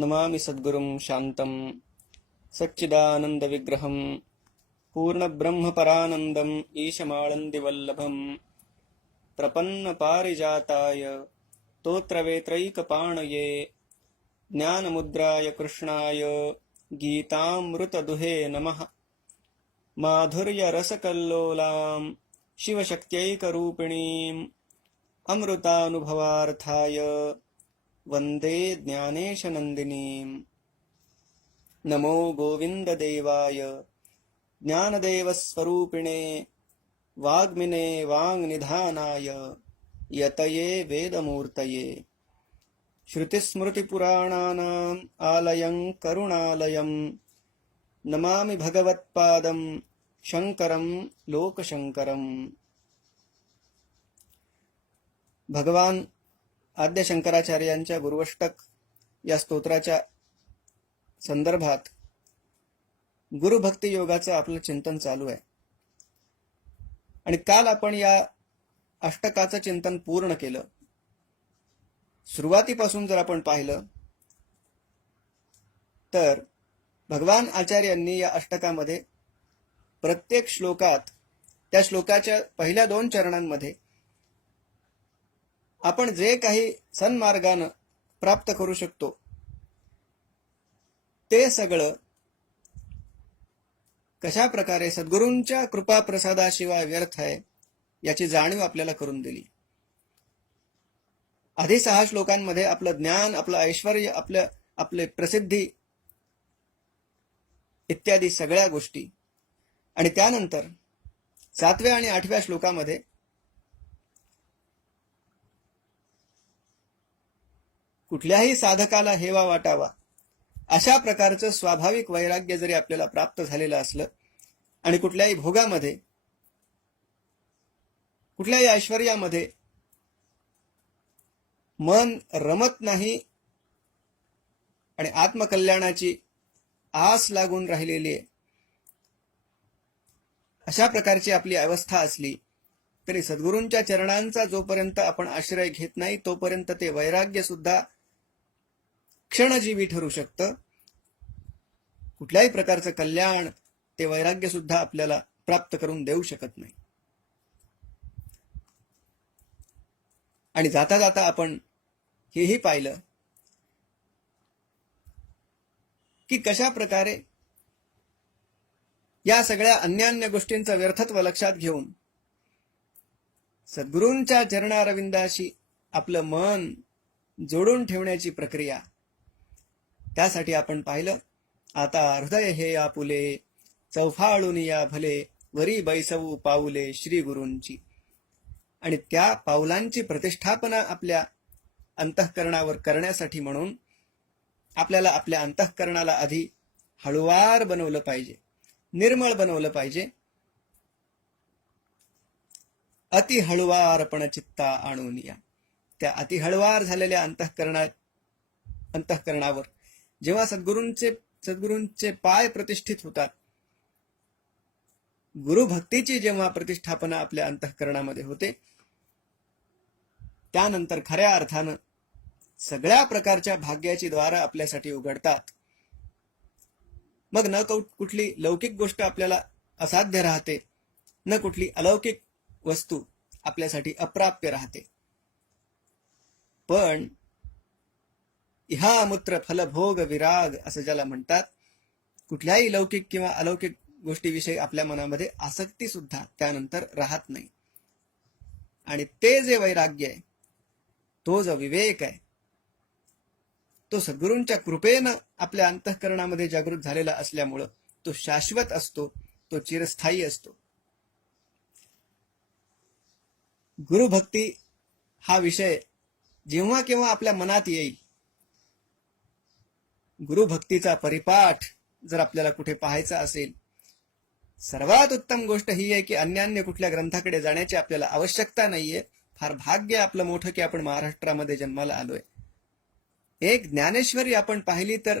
नमामि सद्गुरुं शान्तं सच्चिदानन्दविग्रहं पूर्णब्रह्मपरानन्दम् ईशमाळन्दिवल्लभं प्रपन्नपारिजाताय स्तोत्रवेत्रैकपाणये ज्ञानमुद्राय कृष्णाय गीतामृतदुहे नमः। माधुर्यरसकल्लोलां शिवशक्त्यैकरूपिणीम् अमृतानुभवार्थाय वन्दे ज्ञानेशनन्दिनीम्। नमो गोविन्ददेवाय ज्ञानदेवस्वरूपिणे वाग्मिने वाङ्निधानाय यतये वेदमूर्तये। श्रुतिस्मृतिपुराणानाम् आलयं करुणालयं नमामि भगवत्पादं शङ्करं लोकशङ्करम्। भगवान आद्य शंकराचार्यांच्या गुरुवष्टक या स्तोत्राच्या संदर्भात गुरुभक्ती योगाचं आपलं चिंतन चालू आहे आणि काल आपण या अष्टकाचं चिंतन पूर्ण केलं। सुरुवातीपासून जर आपण पाहिलं तर भगवान आचार्यांनी या अष्टकामध्ये प्रत्येक श्लोकात त्या श्लोकाच्या पहिल्या 2 चरणांमध्ये आपण जे काही सन्मार्गानं प्राप्त करू शकतो ते सगळं कशा प्रकारे सद्गुरूंच्या कृपा प्रसादाशिवाय व्यर्थ आहे याची जाणीव आपल्याला करून दिली। आधी 6 श्लोकांमध्ये आपलं ज्ञान, आपलं ऐश्वर्य, आपले प्रसिद्धी इत्यादी सगळ्या गोष्टी, आणि त्यानंतर 7व्या आणि 8व्या श्लोकामध्ये कुठल्याही साधकाला हेवा वाटावा अशा प्रकारचं स्वाभाविक वैराग्य जरी आपल्याला प्राप्त झालेलं असलं आणि कुठल्याही भोगामध्ये, कुठल्याही ऐश्वर्यामध्ये मन रमत नाही आणि आत्मकल्याणाची आस लागून राहिलेली आहे अशा प्रकारची आपली अवस्था असली तरी सद्गुरूंच्या चरणांचा जोपर्यंत आपण आश्रय घेत नाही तोपर्यंत ते वैराग्य सुद्धा क्षणजीवी ठरू शकतं। कुठल्याही प्रकारचं कल्याण ते वैराग्य सुद्धा आपल्याला प्राप्त करून देऊ शकत नाही। आणि जाता जाता आपण हेही पाहिलं की कशा प्रकारे या सगळ्या अन्यान्य गोष्टींचं व्यर्थत्व लक्षात घेऊन सद्गुरूंच्या चरणारविंदाशी आपलं मन जोडून ठेवण्याची प्रक्रिया, त्यासाठी आपण पाहिलं आता हृदय हे आपुले चौफाळून या भले वरी बैसवू पाऊले श्री गुरूंची। आणि त्या पाऊलांची प्रतिष्ठापना आपल्या अंतःकरणावर करण्यासाठी म्हणून आपल्याला आपल्या अंतःकरणाला आधी हळुवार बनवलं पाहिजे, निर्मळ बनवलं पाहिजे। अति हळुवारपण चित्ता आणून या, त्या अति हळुवार झालेल्या अंतःकरणावर जेव्हा सद्गुरूंचे पाय प्रतिष्ठित होतात, गुरुभक्तीची जेव्हा प्रतिष्ठापना आपल्या अंतःकरणामध्ये होते, त्यानंतर खऱ्या अर्थानं सगळ्या प्रकारच्या भाग्याची द्वारं आपल्यासाठी उघडतात। मग न कुठली लौकिक गोष्ट आपल्याला असाध्य राहते, न कुठली अलौकिक वस्तू आपल्यासाठी अप्राप्य राहते। पण इहामूत्र फलभोग विराग असं ज्याला म्हणतात, कुठल्याही लौकिक किंवा अलौकिक गोष्टीविषयी आपल्या मनामध्ये आसक्ती सुद्धा त्यानंतर राहत नाही। आणि ते जे वैराग्य आहे, तो जो विवेक आहे, तो सद्गुरूंच्या कृपेनं आपल्या अंतःकरणामध्ये जागृत झालेला असल्यामुळं तो शाश्वत असतो, तो चिरस्थायी असतो। गुरुभक्ती हा विषय जेव्हा केव्हा आपल्या मनात येईल, गुरुभक्तीचा परिपाठ जर आपल्याला कुठे पाहायचा असेल, सर्वात उत्तम गोष्ट ही आहे की अन्यान्य कुठल्या ग्रंथाकडे जाण्याची आपल्याला आवश्यकता नाहीये। फार भाग्य आपलं मोठं की आपण महाराष्ट्रामध्ये जन्माला आलोय। एक ज्ञानेश्वरी आपण पाहिली तर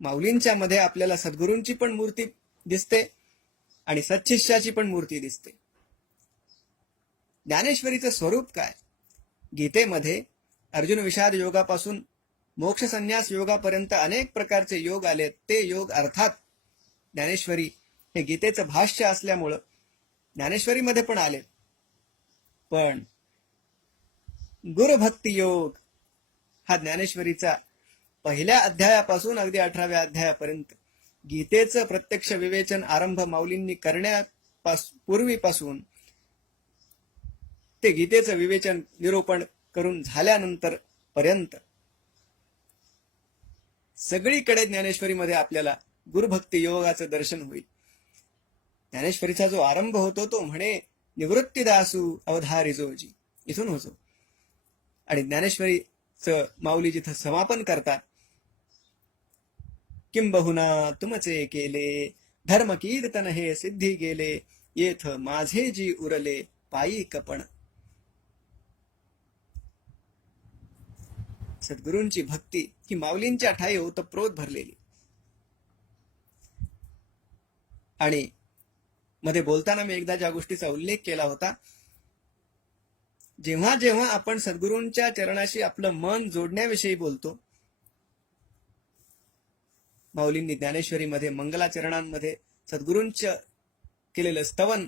माऊलींच्या मध्ये आपल्याला सद्गुरूंची पण मूर्ती दिसते आणि सत्शिष्याची पण मूर्ती दिसते। ज्ञानेश्वरीचं स्वरूप काय? गीतेमध्ये अर्जुन विषाद योगापासून मोक्ष संन्यास योगापर्यंत अनेक प्रकारचे योग आले. ते योग अर्थात ज्ञानेश्वरी हे गीतेचं भाष्य असल्यामुळं ज्ञानेश्वरीमध्ये पण आले. पण गुरुभक्ती योग हा ज्ञानेश्वरीचा पहिल्या अध्यायापासून अगदी 18व्या अध्यायापर्यंत गीतेचं प्रत्यक्ष विवेचन आरंभ माऊलींनी पूर्वीपासून ते गीतेचं विवेचन निरूपण करून झाल्यानंतर पर्यंत सगळीकडे ज्ञानेश्वरीमध्ये आपल्याला गुरुभक्ती योगाचं दर्शन होईल. ज्ञानेश्वरीचा जो आरंभ होतो तो म्हणे निवृत्तीदासू अवधारिजोजी इथून होतो. आणि ज्ञानेश्वरीचं माऊली जिथं समापन करतात, किंबहुना तुमचे केले धर्म कीर्तन हे सिद्धी गेले येथ माझे जी उरले पायी कपण. सद्गुरूंची भक्ती ही माऊलींच्या ठाई ओतप्रोत भरलेली. आणि मध्ये बोलताना मी एकदा ज्या गोष्टीचा उल्लेख केला होता, जेव्हा जेव्हा आपण सद्गुरूंच्या चरणाशी आपलं मन जोडण्याविषयी बोलतो, माऊलींनी ज्ञानेश्वरीमध्ये मंगलाचरणांमध्ये सद्गुरूंचं केलेलं स्तवन,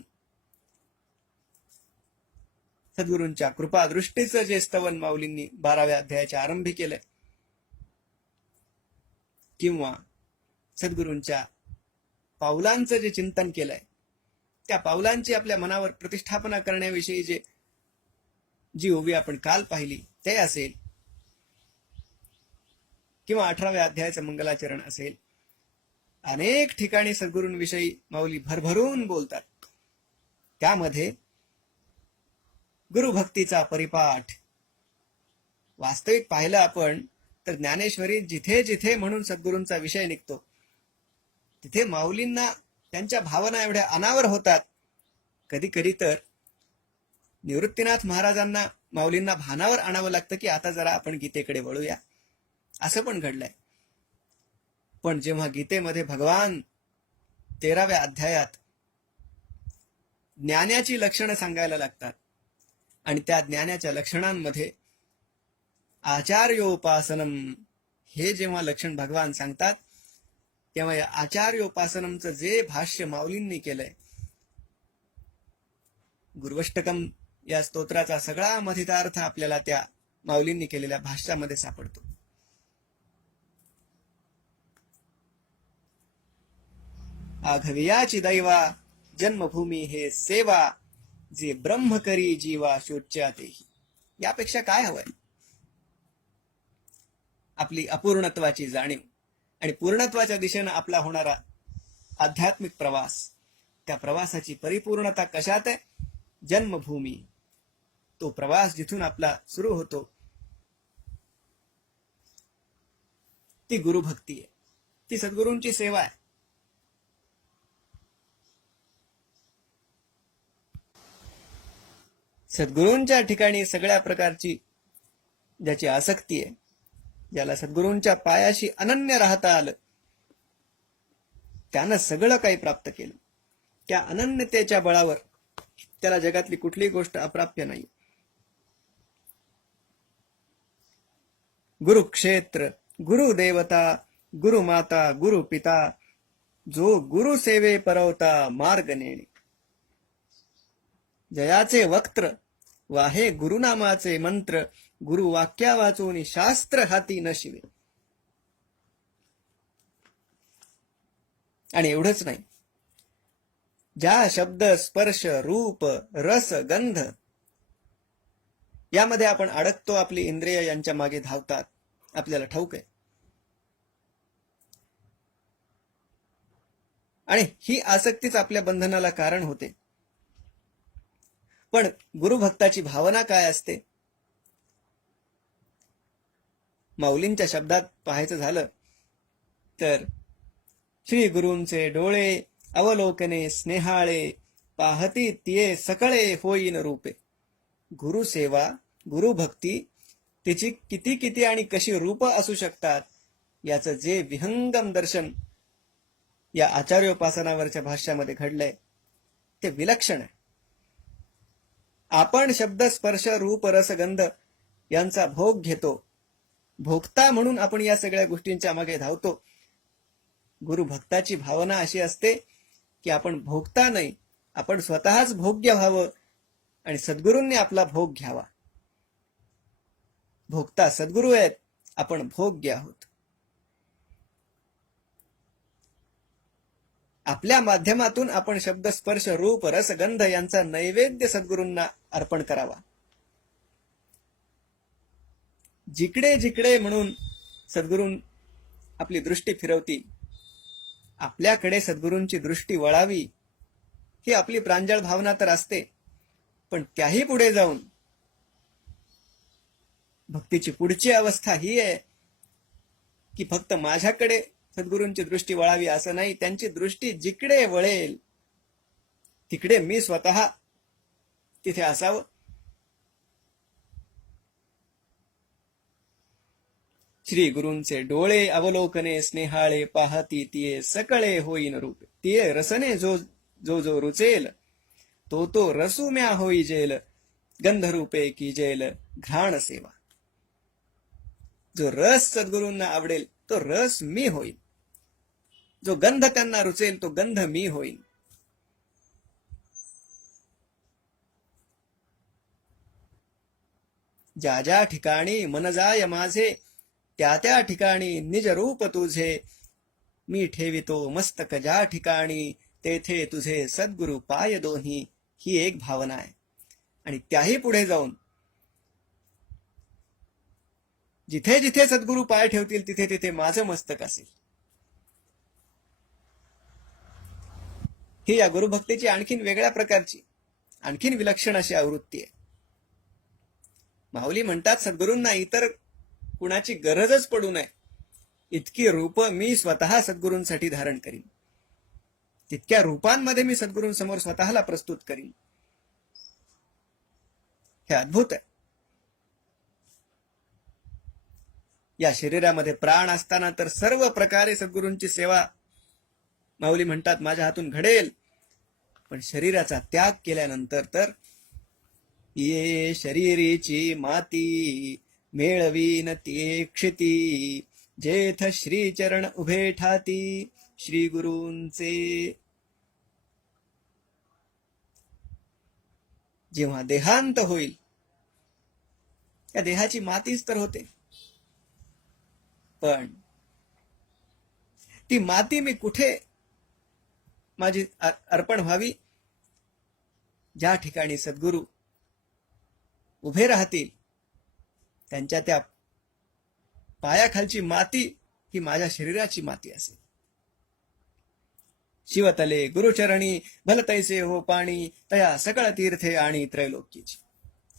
सद्गुरूंच्या कृपादृष्टीचं जे स्तवन माऊलींनी 12व्या अध्यायाच्या आरंभी केलंय, किंवा सद्गुरूंच्या पावलांचं जे चिंतन केलंय, त्या पावलांची आपल्या मनावर प्रतिष्ठापना करण्याविषयी जी ओवी आपण काल पाहिली ते असेल, किंवा 18व्या अध्यायाचं मंगलाचरण असेल, अनेक ठिकाणी सद्गुरूंविषयी माऊली भरभरून बोलतात. त्यामध्ये गुरुभक्तीचा परिपाठ वास्तविक पाहिलं आपण तर ज्ञानेश्वरी जिथे जिथे म्हणून सद्गुरूंचा विषय निघतो, तिथे माऊलींना त्यांच्या भावना एवढ्या अनावर होतात. कधी कधी तर निवृत्तीनाथ महाराजांना माऊलींना भानावर आणावं लागतं की आता जरा आपण गीतेकडे वळूया, असं पण घडलंय. पण जेव्हा गीतेमध्ये भगवान 13व्या अध्यायात ज्ञानाची लक्षणं सांगायला लागतात, आणि त्या ज्ञानाच्या लक्षणांमध्ये आचार्योपासनम हे जेव्हा लक्षण भगवान सांगतात, तेव्हा या आचार्योपासनमचं जे भाष्य माऊलींनी केलंय, गुरुवष्टकम या स्तोत्राचा सगळा मथितार्थ आपल्याला त्या माऊलींनी केलेल्या भाष्यामध्ये सापडतो. आघवियाची दैवा जन्मभूमी हे सेवा, जे ब्रह्म करी जीवा शोच्यातेही. यापेक्षा काय हवंय? आपली अपूर्णत्वाची जाणीव आणि पूर्णत्वाच्या दिशेनं आपला होणारा आध्यात्मिक प्रवास, त्या प्रवासाची परिपूर्णता कशात आहे? जन्मभूमी. तो प्रवास जिथून आपला सुरू होतो ती गुरुभक्ती आहे, ती सद्गुरूंची सेवा आहे. सद्गुरूंच्या ठिकाणी सगळ्या प्रकारची ज्याची आसक्ती आहे, ज्याला सद्गुरूंच्या पायाशी अनन्य राहता आलं, त्यानं सगळं काही प्राप्त केलं. त्या अनन्यतेच्या बळावर त्याला जगातली कुठलीही गोष्ट अप्राप्य नाही. गुरुक्षेत्र, गुरुदेवता, गुरुमाता, गुरुपिता, जो गुरुसेवे परवता मार्ग नेणे. जयाचे वक्त्र वाहे गुरुनामाचे मंत्र, गुरुवाक्या वाचून शास्त्र हाती न शिवे. आणि एवढंच नाही, ज्या शब्द स्पर्श रूप रस गंध यामध्ये आपण अडकतो, आपली इंद्रिय यांच्या मागे धावतात, आपल्याला ठाऊक आहे. आणि ही आसक्तीच आपल्या बंधनाला कारण होते. पण गुरुभक्ताची भावना काय असते? माऊलींच्या शब्दात पाहायचं झालं तर श्री गुरूंचे डोळे अवलोकने स्नेहाळे, पाहती तिये सकळे होईन रूपे. गुरुसेवा, गुरुभक्ती तिची किती किती आणि कशी रूप असू शकतात याचं जे विहंगम दर्शन या आचार्योपासनावरच्या भाष्यामध्ये घडलंय ते विलक्षण आहे. आपण शब्द स्पर्श रूप रसगंध यांचा भोग घेतो, भोगता म्हणून आपण या सगळ्या गोष्टींच्या मागे धावतो. गुरु भक्ताची भावना अशी असते की आपण भोगता नाही, आपण स्वतःच भोग्य व्हावं आणि सद्गुरूंनी आपला भोग घ्यावा. भोगता सद्गुरू आहेत, आपण भोग्य आहोत. आपल्या माध्यमातून आपण शब्द स्पर्श रूप रस गंध यांचा नैवेद्य सद्गुरूंना अर्पण करावा. जिकडे जिकडे म्हणून सद्गुरू आपली दृष्टी फिरवतील, आपल्याकडे सद्गुरूंची दृष्टी वळावी ही आपली प्रांजळ भावना तर असते. पण त्याही पुढे जाऊन भक्तीची पुढची अवस्था ही आहे की फक्त माझ्याकडे सद्गुरूंची दृष्टी वळावी असं नाही, त्यांची दृष्टी जिकडे वळेल तिकडे मी स्वतः तिथे असावं. श्री गुरूंचे डोळे अवलोकने स्नेहाळे पाहती तिये सकळे होईन रूप. तिये रसने जो जो जो रुचेल तो तो रसू म्या होई जेल. गंधरूपे की जेल घ्राण सेवा. जो रस सद्गुरूंना आवडेल तो रस मी होईल, जो गंध त्यांना रुचेल तो गंध मी होईल. ज्या ज्या ठिकाणी मन जाय माझे त्या त्या ठिकाणी निज रूप तुझे. मी ठेवितो मस्तक ज्या ठिकाणी तेथे तुझे सद्गुरु पाय दोन्ही. ही एक भावना आहे. आणि त्याही पुढे जाऊन जिथे जिथे सद्गुरु पाय ठेवतील तिथे तिथे माझं मस्तक असेल. ही या गुरुभक्तीची आणखीन वेगळ्या प्रकारची, आणखीन विलक्षण अशी आवृत्ती आहे. माऊली म्हणतात सद्गुरूंना इतर कुणाची गरजच पडू नये इतकी रूप मी स्वतः सद्गुरूंसाठी धारण करीन. तितक्या रूपांमध्ये मी सद्गुरूंसमोर स्वतःला प्रस्तुत करीन. हे अद्भुत आहे. या शरीरामध्ये प्राण असताना तर सर्व प्रकारे सद्गुरूंची सेवा माऊली म्हणतात माझ्या हातून घडेल. पण शरीराचा त्याग केल्यानंतर तर ये शरीरीची माती मेळवीन ती क्षिती. जेथ श्रीचरण उभे ठाती श्री गुरूंचे. जेव्हा देहांत होईल त्या देहाची मातीच तर होते. पण ती माती मी कुठे माझी अर्पण व्हावी? ज्या ठिकाणी सद्गुरू उभे राहतील त्यांच्या त्या पायाखालची माती ही माझ्या शरीराची माती असेल. शिवतले गुरुचरणी भलतैसे हो पाणी तया सकळ तीर्थे आणि त्रैलोक्याची.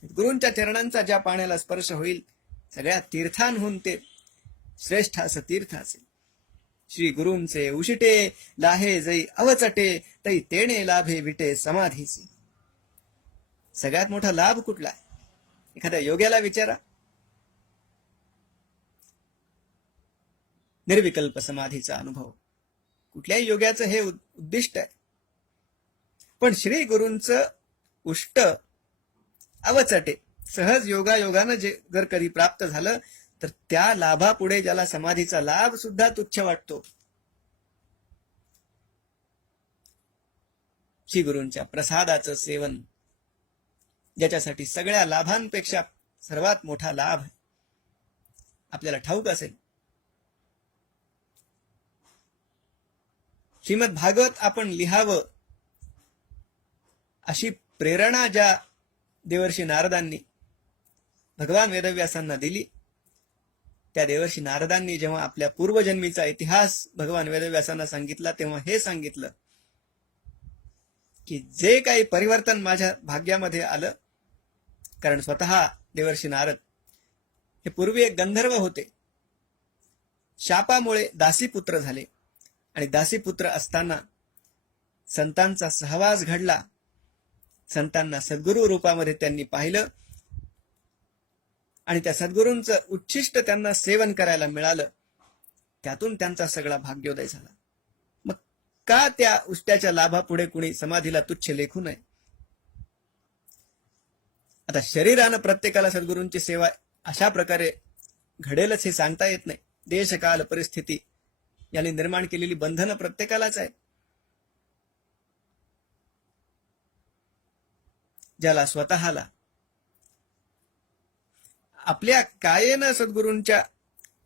गुरूंच्या चरणांचा ज्या पाण्याला स्पर्श होईल सगळ्या तीर्थांहून ते श्रेष्ठ असं तीर्थ असेल. श्री गुरूंचे उशिटे लाहे जै अवचटे तै तेणे लाभे विटे समाधीचे. सगळ्यात मोठा लाभ कुठला आहे? एखाद्या योग्याला विचारा. निर्विकल्प समाधीचा अनुभव कुठल्याही योग्याचं हे उद्दिष्ट आहे. पण श्री गुरूंचं उष्ट अवचटे सहज योगायोगानं जे जर कधी प्राप्त झालं तर त्या लाभापुढे ज्याला समाधीचा लाभ सुद्धा तुच्छ वाटतो. श्री गुरूंच्या प्रसादाचं सेवन ज्याच्यासाठी सगळ्या लाभांपेक्षा सर्वात मोठा लाभ आपल्याला ठाऊक असेल. श्रीमद भागवत आपण लिहावं अशी प्रेरणा ज्या देवर्षी नारदांनी भगवान वेदव्यासांना दिली, त्या देवर्षी नारदांनी जेव्हा आपल्या पूर्वजन्मीचा इतिहास भगवान वेदव्यासांना सांगितला तेव्हा हे सांगितलं की जे काही परिवर्तन माझ्या भाग्यामध्ये आलं, कारण स्वतः देवर्षी नारद हे पूर्वी एक गंधर्व होते, शापामुळे दासीपुत्र झाले आणि दासीपुत्र असताना संतांचा सहवास घडला. संतांना सद्गुरू रूपामध्ये त्यांनी पाहिलं आणि त्या सद्गुरूंचं उच्छिष्ट त्यांना सेवन करायला मिळालं. त्यातून त्यांचा सगळा भाग्योदय झाला. मग का त्या उष्ट्याच्या लाभापुढे कुणी समाधीला तुच्छ लेखू नये? आता शरीरानं प्रत्येकाला सद्गुरूंची सेवा अशा प्रकारे घडेलच हे सांगता येत नाही. देशकाल परिस्थिती यांनी निर्माण केलेली बंधनं प्रत्येकालाच आहे. ज्याला स्वतःला आपल्या कायेनं सद्गुरूंच्या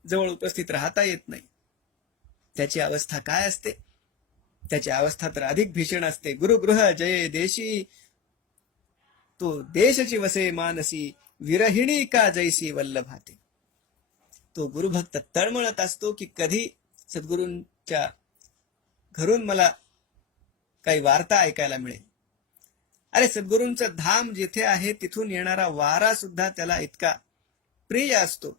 जवळ उपस्थित राहता येत नाही, त्याची अवस्था काय असते? त्याची अवस्था तर अधिक भीषण असते. गुरुगृह जये देशी, तो देशची वसे मानसी, विरहिणी का जैसी वल्लभाते. तो गुरुभक्त तळमळत असतो की कधी सद्गुरूंच्या घरून मला काही वार्ता ऐकायला मिळेल. अरे, सद्गुरूंचं धाम जिथे आहे तिथून येणारा वारा सुद्धा त्याला इतका प्रिय असतो.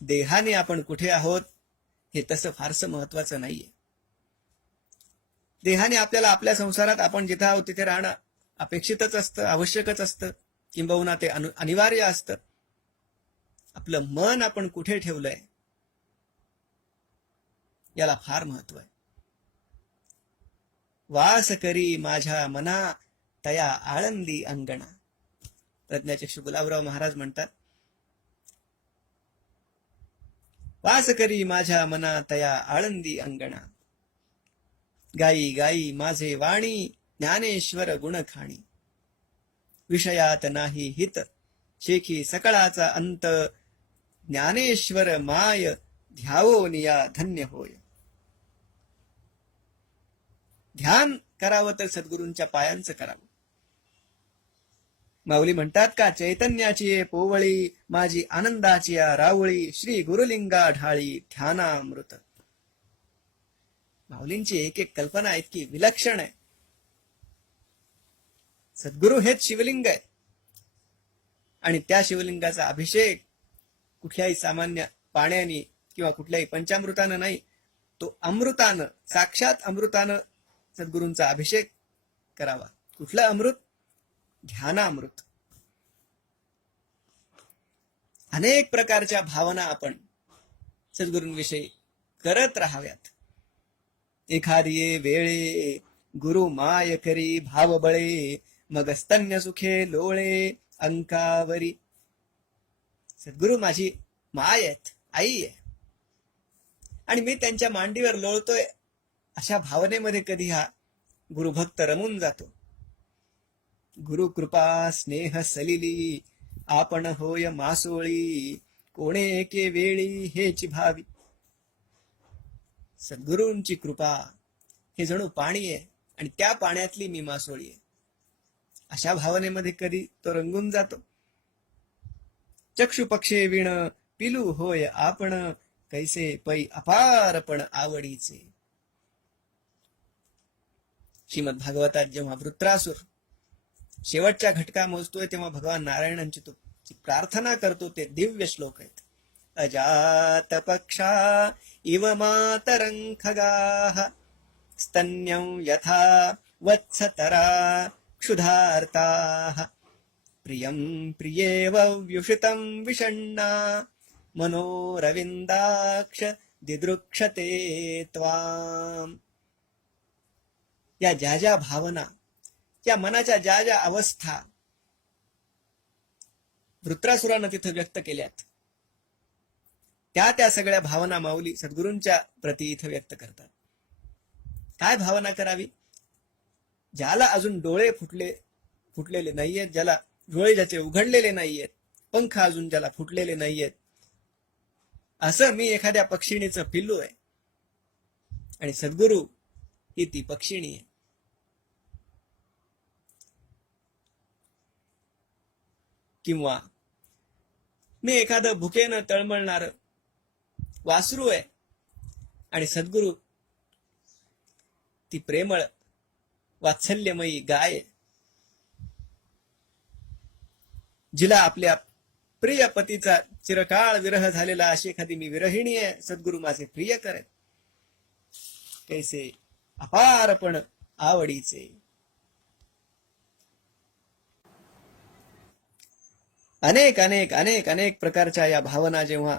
देहाने आपण कुठे आहोत हे तसं फारसं महत्वाचं नाहीये. देहाने आपल्याला आपल्या संसारात आपण जिथे आहोत तिथे राहणं अपेक्षितच असतं, आवश्यकच असतं, किंबहुना ते अनिवार्य असतं. आपलं मन आपण कुठे ठेवलंय याला फार महत्व आहे. वास करी माझ्या मना तया आळंदी अंगणा. प्रज्ञाचक्षु गुलाबराव महाराज म्हणतात, वास करी माझ्या मना तया आळंदी अंगणा, गाई गाई माझे वाणी ज्ञानेश्वर गुण खाणी, विषयात नाही हित शेखी सकळाचा अंत, ज्ञानेश्वर माय ध्यावो निया धन्य होय. ध्यान करावं तर सद्गुरूंच्या पायांचं करावं. माऊली म्हणतात का, चैतन्याची पोवळी माझी आनंदाची रावळी, श्री गुरुलिंगा ढाळी ध्यानामृत. माऊलींची एक एक कल्पना इतकी विलक्षण आहे. सद्गुरु हेच शिवलिंग आहे आणि त्या शिवलिंगाचा अभिषेक कुठल्याही सामान्य पाण्याने किंवा कुठल्याही पंचामृतानं नाही, तो अमृतानं, साक्षात अमृतानं सद्गुरूंचा अभिषेक करावा. कुठलं अमृत? ध्यानामृत. अनेक प्रकारच्या भावना आपण सद्गुरूंविषयी करत राहाव्यात. एखादी वेळे गुरु माय करी भाव बळे, मग स्तन्य सुखे लोळे अंकावरी. सद्गुरु माझी माय आहेत, आई आहे, आणि मी त्यांच्या मांडीवर लोळतोय. अशा भावनेमध्ये कधी हा गुरुभक्त रमून जातो. गुरु कृपा स्नेह सलिली, आपण होय मासोळी, कोणे एके वेळी हेची भावी. सद्गुरूंची कृपा हे जणू पाणी आहे आणि त्या पाण्यातली मी मासोळी आहे. अशा भावनेमध्ये कधी तो रंगून जातो. चक्षु पक्षे विण पिलू होय आपण, कैसे पै अपारपण आवडीचे. श्रीमद भागवतात जेव्हा वृत्रासुर शेवटच्या घटका मोजतोय तेव्हा भगवान नारायणांची तो प्रार्थना करतो, ते दिव्य श्लोक आहेत. अजात पक्षा इव मातरं खगाः, स्तन्यं यथा वत्सतरा क्षुधार्ताः, प्रियं प्रियेव व्युषितं विषण्णा, मनोरविंदाक्ष दिदृक्षते त्वाम. या ज्या ज्या भावना, या मनाच्या ज्या ज्या अवस्था वृत्रासुरानं तिथं व्यक्त केल्यात, त्या सगळ्या भावना माऊली सद्गुरूंच्या प्रती इथं व्यक्त करतात. काय भावना करावी? ज्याला अजून डोळे फुटलेले नाहीयेत, ज्याला डोळे ज्याचे उघडलेले नाहीयेत, पंख अजून ज्याला फुटलेले नाहीयेत, असं मी एखाद्या पक्षिणीचं पिल्लू आहे आणि सद्गुरू ही ती पक्षिणी आहे. किंवा मी एखादं भुकेनं तळमळणारं वासरू आहे आणि सद्गुरू ती प्रेमळ वात्सल्यमयी गाय आहे, जिला आपल्या प्रिय पतीचा चिरकाळ विरह झालेला अशी एखादी मी विरहिणी आहे. सद्गुरू माझे प्रिय करत, कैसे अपारपण आवडीचे. अनेक अनेक अनेक अनेक प्रकारच्या या भावना जेव्हा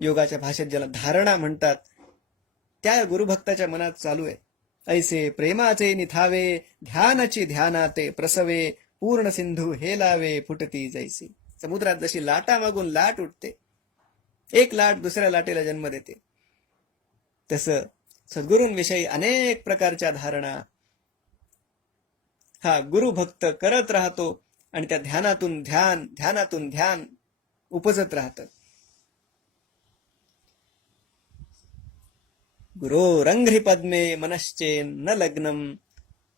योगाच्या भाषेत ज्याला धारणा म्हणतात, त्या गुरुभक्ताच्या मनात चालू आहे. ऐसे प्रेमाचे निथावे, ध्यानाची ध्यानाते प्रसवे, पूर्ण सिंधू हे लावे फुटती जैसे. समुद्रात जशी लाटा मागून लाट उठते, एक लाट दुसऱ्या लाटेला जन्म देते, तसं सद्गुरूंविषयी अनेक प्रकारच्या धारणा हा गुरुभक्त करत राहतो आणि त्या ध्यानातून ध्यान उपजत राहतं. गुरोरंघ्रि पद्मे मनश्चेन न लग्नम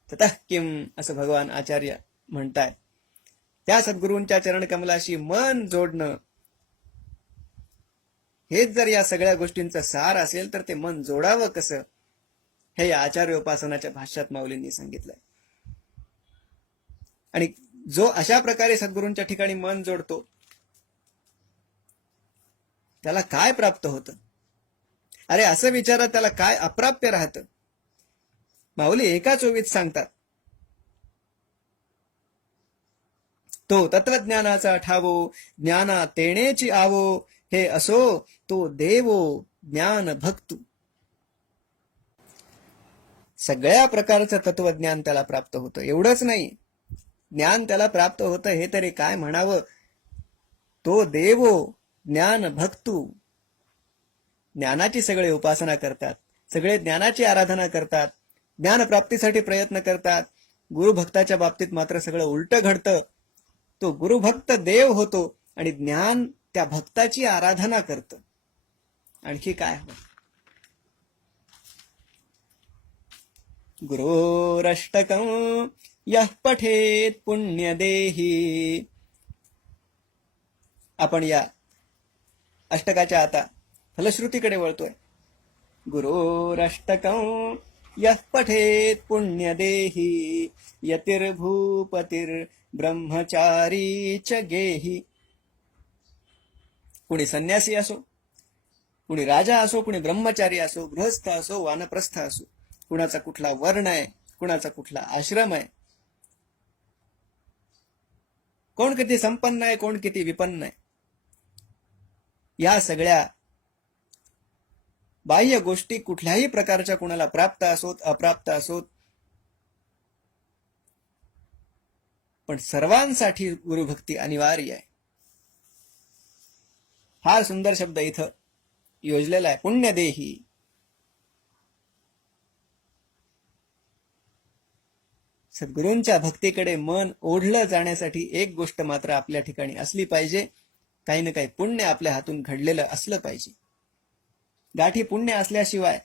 ततः किम, असं भगवान आचार्य म्हणताय. त्या सद्गुरूंच्या चरणकमलाशी मन जोडणं, हेच जर या सगळ्या गोष्टींचं सार असेल तर ते मन जोडावं कसं, हे या आचार्य उपासनाच्या भाष्यात माऊलींनी सांगितलंय. आणि जो अशा प्रकारे सद्गुरूंच्या ठिकाणी मन जोडतो त्याला काय प्राप्त होतं? अरे असं विचारा, त्याला काय अप्राप्य राहतं? माऊली एकाच ओवीत सांगतात, तो तत्वज्ञानाचा ठावो, ज्ञाना तेणेची आवो, हे असो तो देवो ज्ञान भक्तू. सगळ्या प्रकारचं तत्वज्ञान त्याला प्राप्त होतं. एवढंच नाही, ज्ञान त्याला प्राप्त होतं हे तरी काय म्हणावं, तो देवो ज्ञान भक्तू. ज्ञानाची सगळे उपासना करतात, सगळे ज्ञानाची आराधना करतात, ज्ञानप्राप्तीसाठी प्रयत्न करतात. गुरुभक्ताच्या बाबतीत मात्र सगळं उलट घडतं. तो गुरुभक्त देव होतो आणि ज्ञान त्या भक्ताची आराधना करतं. आणखी काय हवं? गुरोरष्टकं यः पठेत पुण्यदेही. आपण या अष्टकाच्या आता फलश्रुतीकडे वळतोय. गुरोरष्टकं यः पठेत पुण्यदेही, यतिर्भूपतिर्ब्रह्मचारी च गेही. कुणी संन्यासी असो, कुणी राजा असो, कुणी ब्रह्मचारी असो, गृहस्थ असो, वानप्रस्थ असो, कुणाचा कुठला वर्ण आहे, कुणाचा कुठला आश्रम आहे, कोण किती संपन्न आहे, कोण किती विपन्न आहे, या सगळ्या बाह्य गोष्टी कुठल्याही प्रकारच्या कुणाला प्राप्त असोत अप्राप्त असोत, पण सर्वांसाठी गुरुभक्ती अनिवार्य आहे. फार सुंदर शब्द इथं योजलेला आहे, पुण्यदेही. सद्गुरूंच्या भक्तीकडे मन ओढलं जाण्यासाठी एक गोष्ट मात्र आपल्या ठिकाणी असली पाहिजे, काही ना काही पुण्य आपल्या हातून घडलेलं असलं पाहिजे. गाठी पुण्य असल्याशिवाय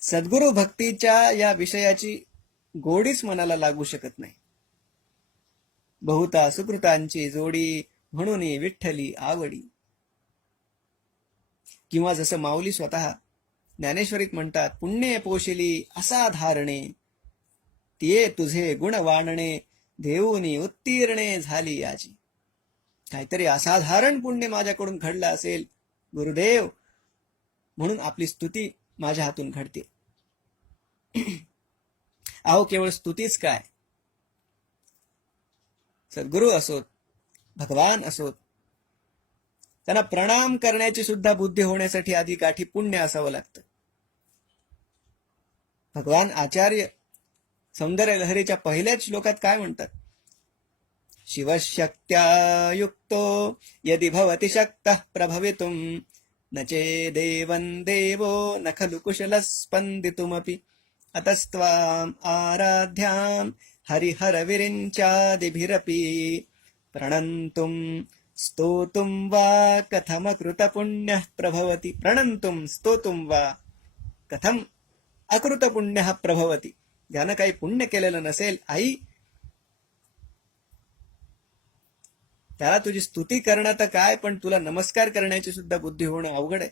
सद्गुरु भक्तीच्या या विषयाची गोडीच मनाला लागू शकत नाही. बहुता सुकृतांची जोडी, म्हणून विठ्ठली आवडी. किंवा जसं माऊली स्वतः ज्ञानेश्वरीत म्हणतात, पुण्ये पोशिली असा धारणे, तिये तुझे गुण वाणणे, देऊनी उत्तीर्णे झाली याची. काहीतरी असाधारण पुण्य माझ्याकडून घडलं असेल गुरुदेव, म्हणून आपली स्तुती माझ्या हातून घडते. अहो केवळ स्तुतीच काय, सद्गुरू असोत, भगवान असोत, त्यांना प्रणाम करण्याची सुद्धा बुद्धी होण्यासाठी आधी गाठी पुण्य असावं लागतं. भगवान आचार्य सौंदर्य लहरीच्या पहिल्याच श्लोकात काय म्हणतात? शिवशक्त्या युक्तो यदि भवति शक्तः प्रभवितुं, न चेदेवं देवो न खलु कुशलः स्पन्दितुमपि, अतस्त्वाम् आराध्यां हरिहरविरिञ्चादिभिरपि, प्रणन्तुं स्तोतुं वा कथमकृतपुण्यः प्रभवति. प्रणन्तुं स्तोतुं वा कथम अकृतपुण्यः प्रभवति. ज्यानं काही पुण्य केलेलं नसेल आई, त्याला तुझी स्तुती करणं तर काय, पण तुला नमस्कार करण्याची सुद्धा बुद्धी होणं अवघड आहे.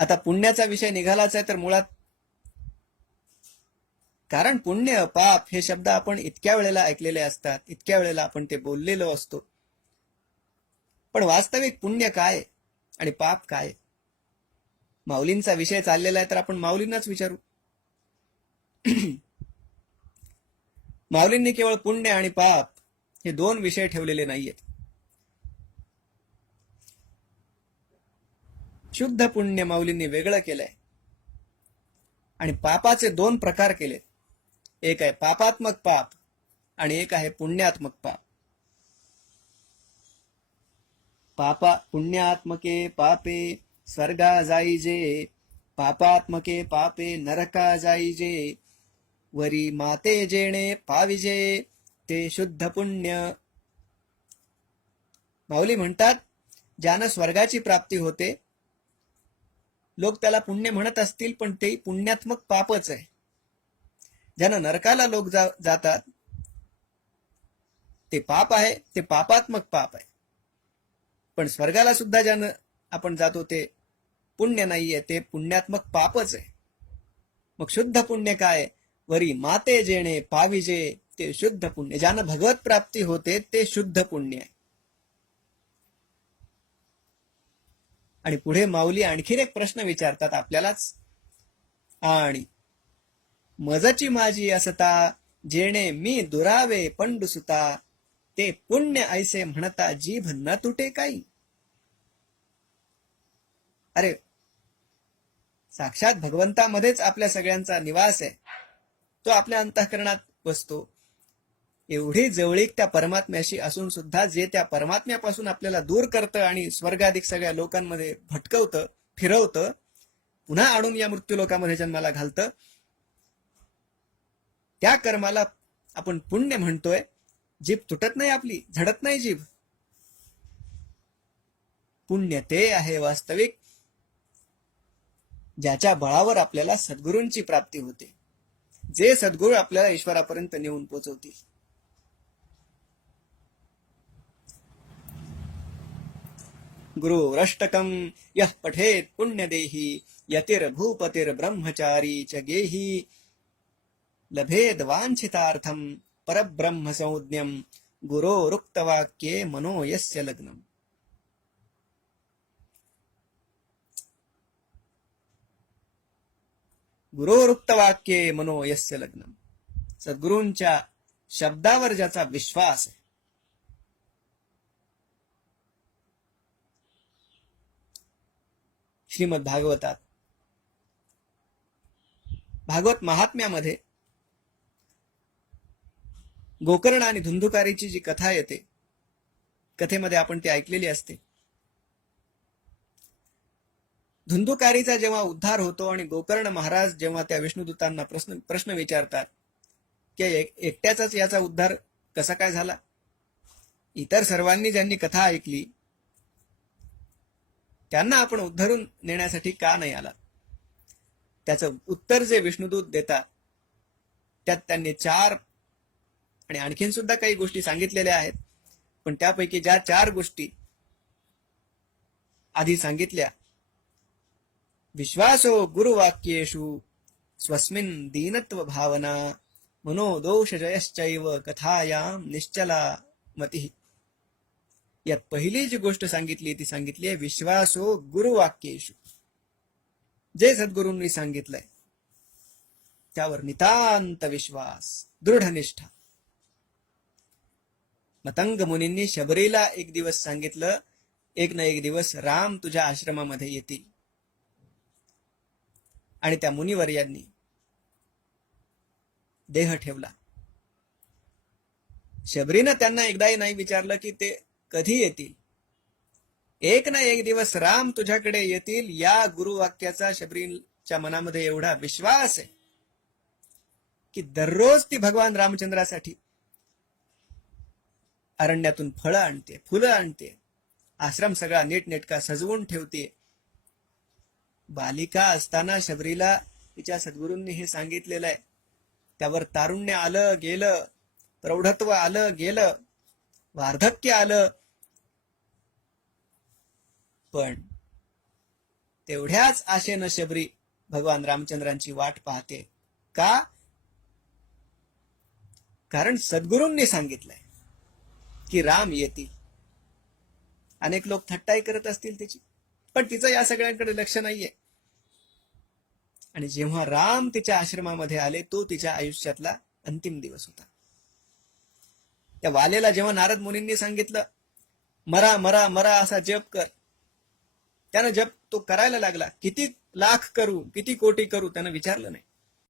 आता पुण्याचा विषय निघालाच आहे तर मुळात, कारण पुण्य पाप हे शब्द आपण इतक्या वेळेला ऐकलेले असतात, इतक्या वेळेला आपण ते बोललेलो असतो, पण वास्तविक पुण्य काय आणि पाप काय? माऊलींचा विषय चाललेला आहे तर आपण माऊलींनाच विचारू. माऊलींनी केवळ पुण्य आणि पाप हे दोन विषय ठेवलेले नाहीयेत. शुद्ध पुण्य माऊलींनी वेगळं केलंय आणि पापाचे दोन प्रकार केले. एक आहे पापात्मक पाप आणि एक आहे पुण्यात्मक पाप. पुण्यात्मके पापे स्वर्गा जाईजे, पापात्मके पापे नरका जाईजे, वरी माते जेणे पाविजे ते शुद्ध पुण्य. माऊली म्हणतात, ज्यानं स्वर्गाची प्राप्ती होते, लोक त्याला पुण्य म्हणत असतील पण ते पुण्यात्मक पापच आहे. ज्यानं नरकाला लोक जातात ते पाप आहे, ते पापात्मक पाप आहे. पण स्वर्गाला सुद्धा ज्यानं आपण जातो ते पुण्य नाहीये, ते पुण्यात्मक पापच आहे. मग शुद्ध पुण्य काय? वरी माते जेणे पाविजे ते शुद्ध पुण्य. ज्यानं भगवत प्राप्ती होते ते शुद्ध पुण्य आहे. आणि पुढे माऊली आणखीन एक प्रश्न विचारतात आपल्यालाच, आणि मजची माझी असता जेणे मी दुरावे पंडुसुता, ते पुण्य ऐसे म्हणता जीभ न तुटे काही. अरे, साक्षात भगवंतामध्येच आपल्या सगळ्यांचा निवास आहे. तो आपल्या अंतःकरणात बसतो. एवढी जवळीक त्या परमात्म्याशी असून सुद्धा जे त्या परमात्म्यापासून आपल्याला दूर करतं आणि स्वर्गाधिक सगळ्या लोकांमध्ये भटकवतं, फिरवतं, पुन्हा आणून या मृत्यूलोकामध्ये जन्माला घालतं, त्या कर्माला आपण पुण्य म्हणतोय. जीभ तुटत नाही, आपली झडत नाही जीभ. पुण्य ते आहे वास्तविक ज्याच्या बळावर आपल्याला सद्गुरूंची प्राप्ती होते, जे सद्गुरू आपल्याला ईश्वरापर्यंत नेऊन पोचवतील. गुरुरष्टकम यः पठेत पुण्यदेही, यतिर्भूपतिर् ब्रह्मचारी च गेही, लभेद वांछितार्थम परब्रह्म संज्ञम, गुरोरुक्तवाक्ये मनो यस्य लग्नम. गुरोरुक्तवाक्ये मनो यस्य लग्नम. सद्गुरूंच्या शब्दावर ज्याचा विश्वास आहे, श्रीमद भागवतात, भागवत महात्म्यामध्ये गोकर्ण आणि धुंधुकारीची जी कथा येते, कथेमध्ये आपण ती ऐकलेली असते. धुंधुकारीचा जेव्हा उद्धार होतो आणि गोकर्ण महाराज जेव्हा त्या विष्णुदूतांना प्रश्न विचारतात की एकट्याचाच याचा उद्धार कसा काय झाला, इतर सर्वांनी ज्यांनी कथा ऐकली त्यांना आपण उद्धारून नेण्यासाठी का नाही आला. त्याचं उत्तर जे विष्णुदूत देतात त्यात त्यांनी 4 आणि आणखीन सुद्धा काही गोष्टी सांगितलेल्या आहेत. पण त्यापैकी ज्या 4 गोष्टी आधी सांगितल्या, विश्वासो गुरुवाक्येषु स्वस्मिन दीनत्व भावना, मनोदोषजयश्चैव कथायां निश्चला मतिः. यात पहिली जी गोष्ट सांगितली ती सांगितली आहे विश्वासो गुरुवाक्येषु. जे सद्गुरूंनी सांगितलंय त्यावर नितांत विश्वास, दृढ निष्ठा. मतंग मुनींनी शबरीला एक दिवस सांगितलं, एक ना एक दिवस राम तुझ्या आश्रमामध्ये येतील. आणि त्या मुनिवर्यांनी देह ठेवला. शबरीनं त्यांना एकदाही नाही विचारलं की ते कधी येतील. एक ना एक दिवस राम तुझ्याकडे येतील या गुरुवाक्याचा शबरीच्या मनामध्ये एवढा विश्वास आहे की दररोज ती भगवान रामचंद्रासाठी अरण्यातून फळं आणते, फुलं आणते, आश्रम सगळा नीटनेटका सजवून ठेवते. बालिका असताना शबरीला तिच्या सद्गुरूंनी हे सांगितलेलं आहे. त्यावर तारुण्य आलं गेलं, प्रौढत्व आलं गेलं, वार्धक्य आलं, पण तेवढ्याच आशेनं शबरी भगवान रामचंद्रांची वाट पाहते. का? कारण सद्गुरूंनी सांगितलंय की राम येतील. अनेक लोक थट्टाई करत असतील तिची, पण तिचं या सगळ्यांकडे लक्ष नाहीये. आणि जेव्हा राम तिच्या आश्रमामध्ये आले, तो तिच्या आयुष्यातला अंतिम दिवस होता. त्या वालेला जेव्हा नारद मुनींनी सांगितलं मरा मरा मरा असा जप कर, त्यानं जप तो करायला लागला. किती लाख करू, किती कोटी करू, त्यानं विचारलं नाही.